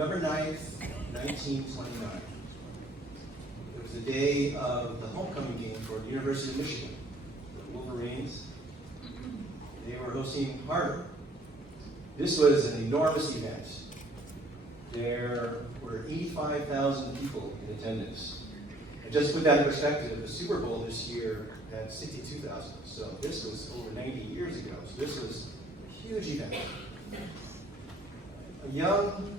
November 9th, 1929. It was the day of the homecoming game for the University of Michigan, the Wolverines. They were hosting Harvard. This was an enormous event. There were 85,000 people in attendance. And just to put that in perspective, the Super Bowl this year had 62,000. So this was over 90 years ago. So this was a huge event. A young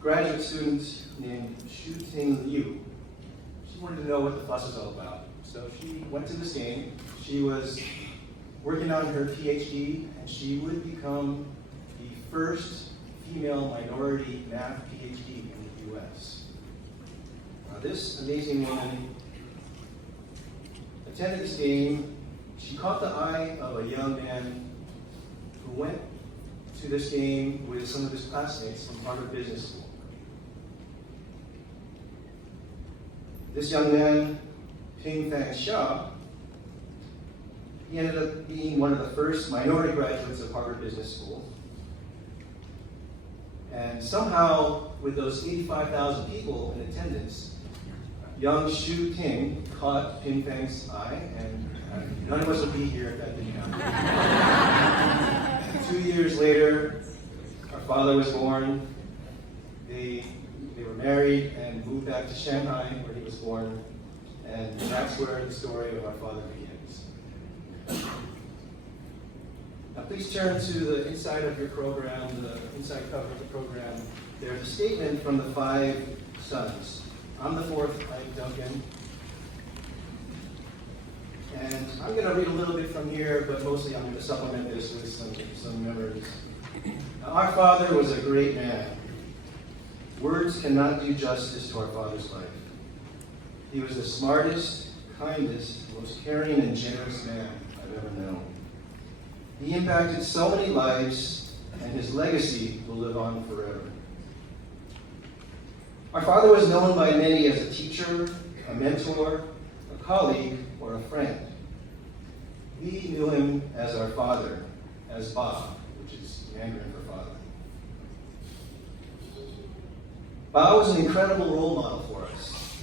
graduate student named Hsia Eulogy, she wanted to know what the fuss was all about. So she went to this game. She was working on her PhD, and she would become the first female minority math PhD in the US. This amazing woman attended this game. She caught the eye of a young man who went to this game with some of his classmates from Harvard Business School. This young man, Ping-Fang Xia, he ended up being one of the first minority graduates of Harvard Business School. And somehow, with those 85,000 people in attendance, young Shu Ting caught Ping-Fang's eye, and none of us would be here if that didn't happen. 2 years later, our father was born. They were married and moved back to Shanghai, where he was born, and that's where the story of our father begins. Now please turn to the inside of your program, the inside cover of the program. There's a statement from the 5 sons. I'm the 4th, I'm Duncan. And I'm going to read a little bit from here, but mostly I'm going to supplement this with some memories. Now, our father was a great man. Words cannot do justice to our father's life. He was the smartest, kindest, most caring and generous man I've ever known. He impacted so many lives, and his legacy will live on forever. Our father was known by many as a teacher, a mentor, a colleague, or a friend. We knew him as our father, as Ba, which is Mandarin for father. Ba was an incredible role model for us.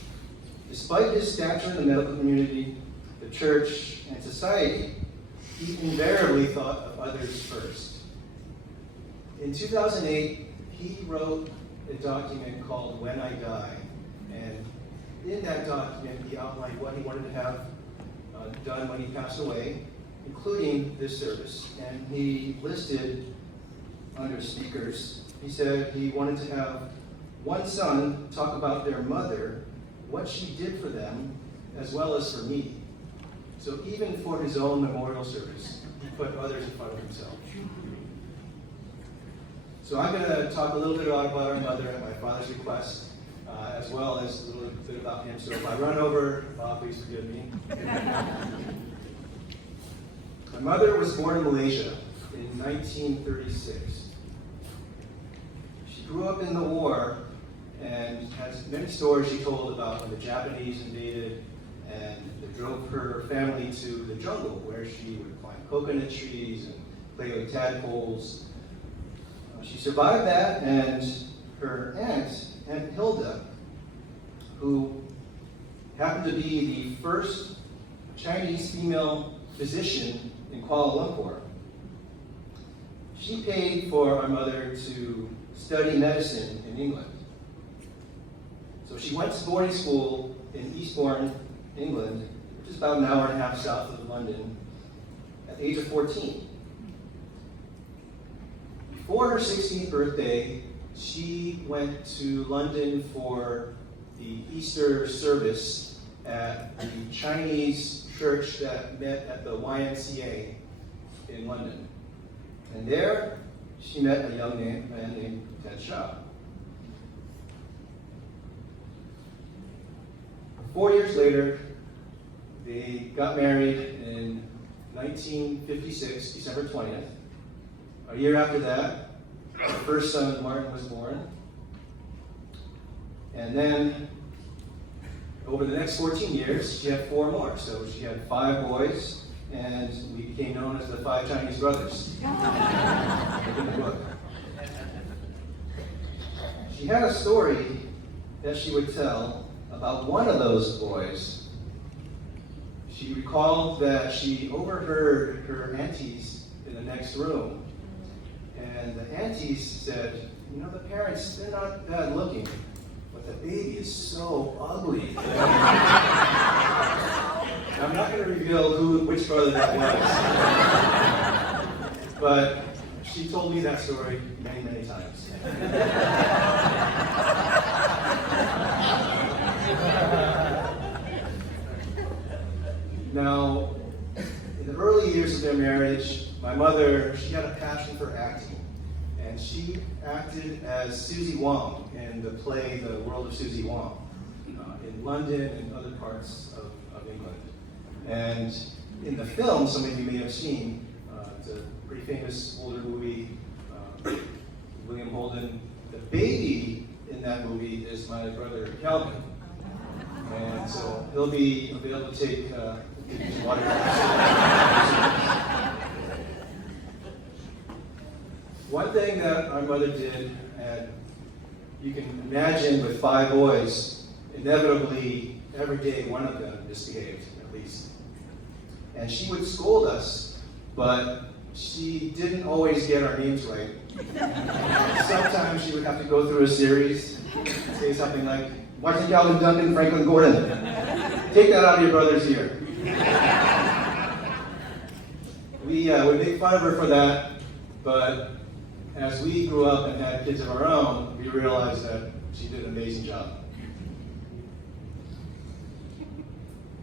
Despite his stature in the medical community, the church, and society, he invariably thought of others first. In 2008, he wrote a document called When I Die, and in that document, he outlined what he wanted to have done when he passed away, including this service. And he listed under speakers, he said he wanted to have one son talk about their mother, what she did for them, as well as for me. So even for his own memorial service, he put others in front of himself. So I'm going to talk a little bit about our mother at my father's request, as well as a little bit about him. So if I run over, please forgive me. My mother was born in Malaysia in 1936. She grew up in the war and has many stories she told about when the Japanese invaded and they drove her family to the jungle where she would climb coconut trees and play with tadpoles. She survived that, and her Aunt Hilda, who happened to be the first Chinese female physician in Kuala Lumpur, she paid for our mother to study medicine in England. So she went to boarding school in Eastbourne, England, which is about an hour and a half south of London, at the age of 14. Before her 16th birthday, she went to London for the Easter service at the Chinese church that met at the YMCA in London. And there, she met a young man named Ted Shaw. 4 years later, they got married in 1956, December 20th. A year after that, our first son, Martin, was born. And then, over the next 14 years, she had 4 more. So she had 5 boys, and we became known as the 5 Chinese brothers. she had a story that she would tell about one of those boys. She recalled that she overheard her aunties in the next room. And the aunties said, you know, the parents, they're not bad looking, but the baby is so ugly. I'm not going to reveal which brother that was. But she told me that story many, many times. Now, in the early years of their marriage, my mother, she had a passion for acting. And she acted as Susie Wong in the play The World of Susie Wong in London and other parts of England. And in the film, some of you may have seen, it's a pretty famous older movie, William Holden. The baby in that movie is my brother Calvin. And so he'll be available to take some autographs. One thing that our mother did, and you can imagine with 5 boys, inevitably every day one of them misbehaved, at least. And she would scold us, but she didn't always get our names right. Sometimes she would have to go through a series, say something like, Martin, Calvin, Duncan, Franklin, Gordon. Take that out of your brother's ear. We would make fun of her for that, but as we grew up and had kids of our own, we realized that she did an amazing job.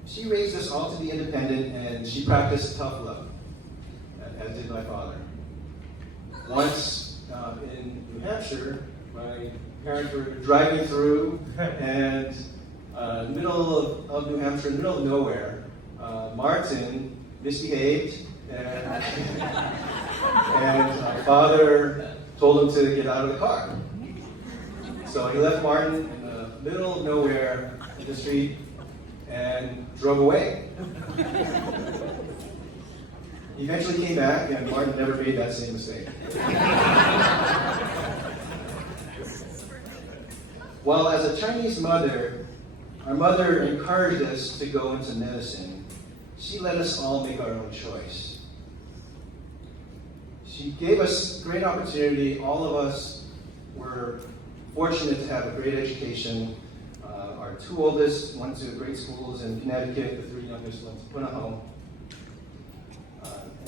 She raised us all to be independent, and she practiced tough love, as did my father. Once in New Hampshire, my parents were driving through, and middle of New Hampshire, middle of nowhere, Martin misbehaved, and my father told him to get out of the car. So he left Martin in the middle of nowhere in the street and drove away. He eventually came back, and Martin never made that same mistake. While as a Chinese mother, our mother encouraged us to go into medicine, she let us all make our own choice. She gave us great opportunity. All of us were fortunate to have a great education. Our 2 oldest went to great schools in Connecticut. The 3 youngest went to Punahou.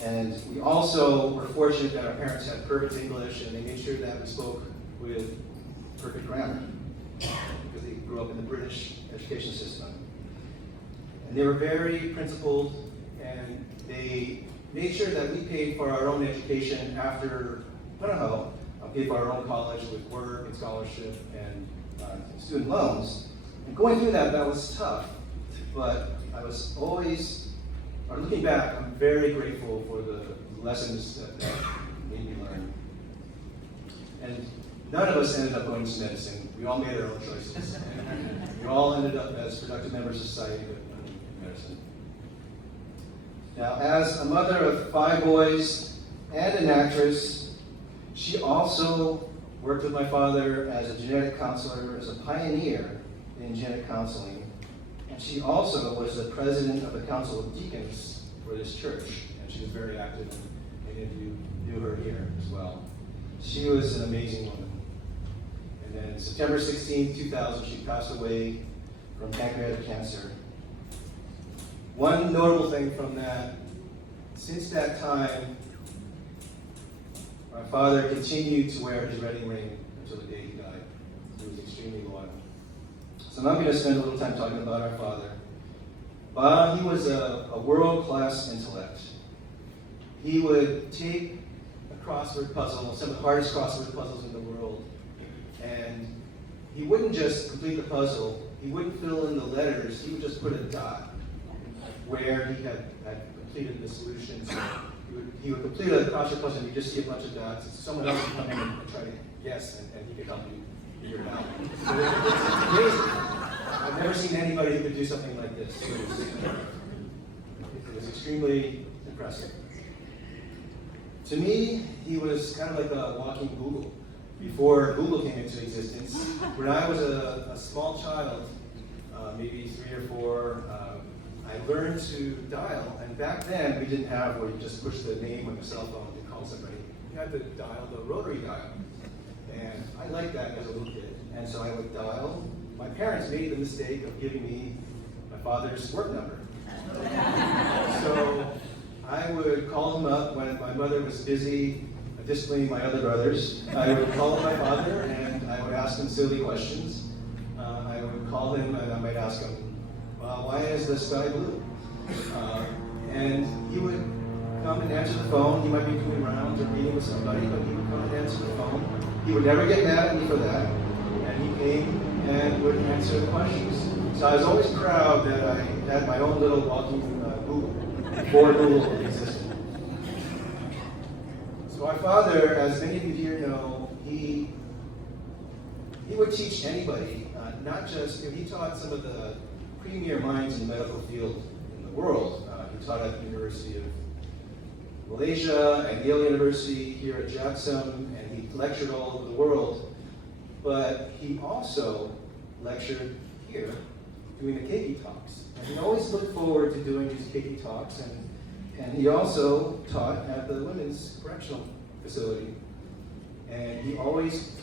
And we also were fortunate that our parents had perfect English, and they made sure that we spoke with perfect grammar, because they grew up in the British education system. And they were very principled, and they made sure that we paid for our own education after Punahou, paid for our own college with work and scholarship and student loans. And going through that was tough, but I was always, or looking back, I'm very grateful for the lessons that made me learn. And none of us ended up going to medicine. We all made our own choices. We all ended up as productive members of society, but none in medicine. Now, as a mother of 5 boys and an actress, she also worked with my father as a genetic counselor, as a pioneer in genetic counseling. And she also was the president of the Council of Deacons for this church. And she was very active, and many of you knew her here as well. She was an amazing woman. And then September 16, 2000, she passed away from pancreatic cancer. One notable thing from that, since that time, my father continued to wear his wedding ring until the day he died. He was extremely loyal. So now I'm going to spend a little time talking about our father. He was a world-class intellect. He would take a crossword puzzle, some of the hardest crossword puzzles in the world, and he wouldn't just complete the puzzle, he wouldn't fill in the letters, he would just put a dot where he had completed the solution. So he would complete a crossword puzzle and you just see a bunch of dots, and someone else would come in and try to guess, and he could help you figure it out. So it's amazing. I've never seen anybody who could do something like this. It was extremely impressive. To me, he was kind of like a walking Google. before Google came into existence. When I was a small child, maybe 3 or 4, I learned to dial, and back then we didn't have where you just push the name on the cell phone to call somebody. You had to dial the rotary dial, and I liked that as a little kid. And so I would dial. My parents made the mistake of giving me my father's work number. So I would call him up when my mother was busy disciplining my other brothers. I would call my father and I would ask him silly questions. I would call him and I might ask him, why is the sky blue? And he would come and answer the phone. He might be doing rounds or meeting with somebody, but he would come and answer the phone. He would never get mad at me for that. And he came and would answer the questions. So I was always proud that I had my own little walking Google before Google existed. So my father, as many of you here know, he would teach anybody, not just, he taught some of the premier minds in the medical field in the world. He taught at the University of Malaysia and Yale University here at Jackson, and he lectured all over the world. But he also lectured here, doing the Keiki talks. And he always looked forward to doing these Keiki talks, and he also taught at the Women's Correctional Facility. And he always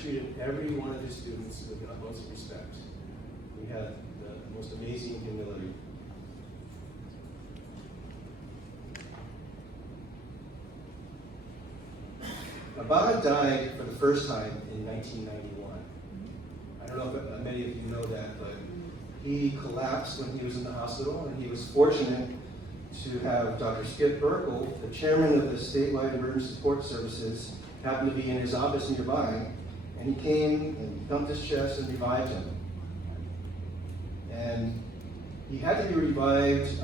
treated every one of his students with the utmost respect. He had the most amazing humility. Ba died for the first time in 1991. I don't know if many of you know that, but he collapsed when he was in the hospital, and he was fortunate to have Dr. Skip Urkel, the chairman of the statewide emergency support services, happened to be in his office nearby, and he came and thumped his chest and revived him. And he had to be revived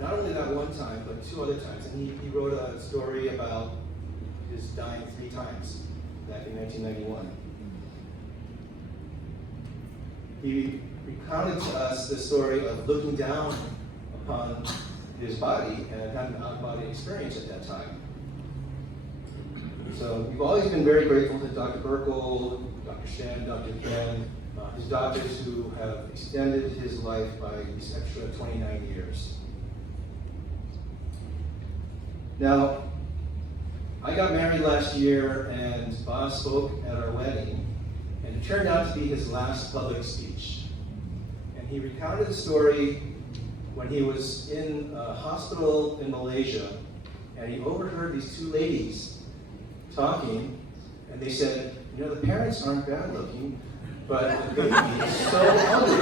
not only that one time, but 2 other times. And he wrote a story about his dying 3 times back in 1991. He recounted to us the story of looking down upon his body and having an out-of-body experience at that time. So we've always been very grateful to Dr. Burkle, Dr. Shen, Dr. Ken, his doctors who have extended his life by these extra 29 years. Now, I got married last year, and Ba spoke at our wedding, and it turned out to be his last public speech. And he recounted the story when he was in a hospital in Malaysia, and he overheard these 2 ladies talking, and they said, the parents aren't bad looking, but the baby is so ugly.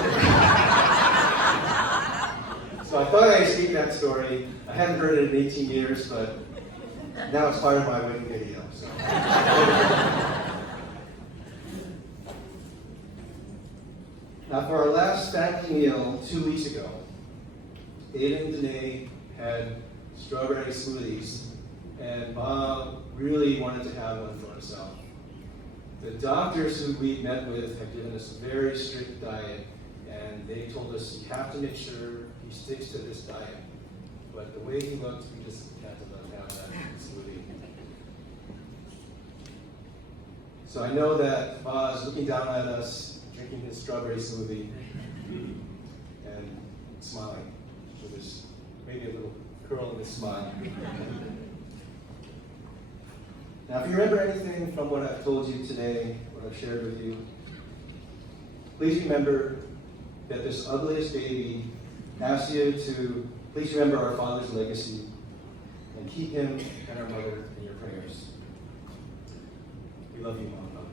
So I thought I escaped that story. I hadn't heard it in 18 years, but now it's part of my wedding video. So. Now for our last family meal 2 weeks ago, Ada and Danae had strawberry smoothies, and Bob really wanted to have one for himself. The doctors who we met with have given us a very strict diet, and they told us you have to make sure he sticks to this diet. But the way he looked, we just had to let him have that smoothie. So I know that Bob is looking down at us, drinking his strawberry smoothie, and smiling with his, maybe a little curl in his smile. Now, if you remember anything from what I've told you today, what I've shared with you, please remember that this ugliest baby asks you to please remember our father's legacy and keep him and our mother in your prayers. We love you, Mom.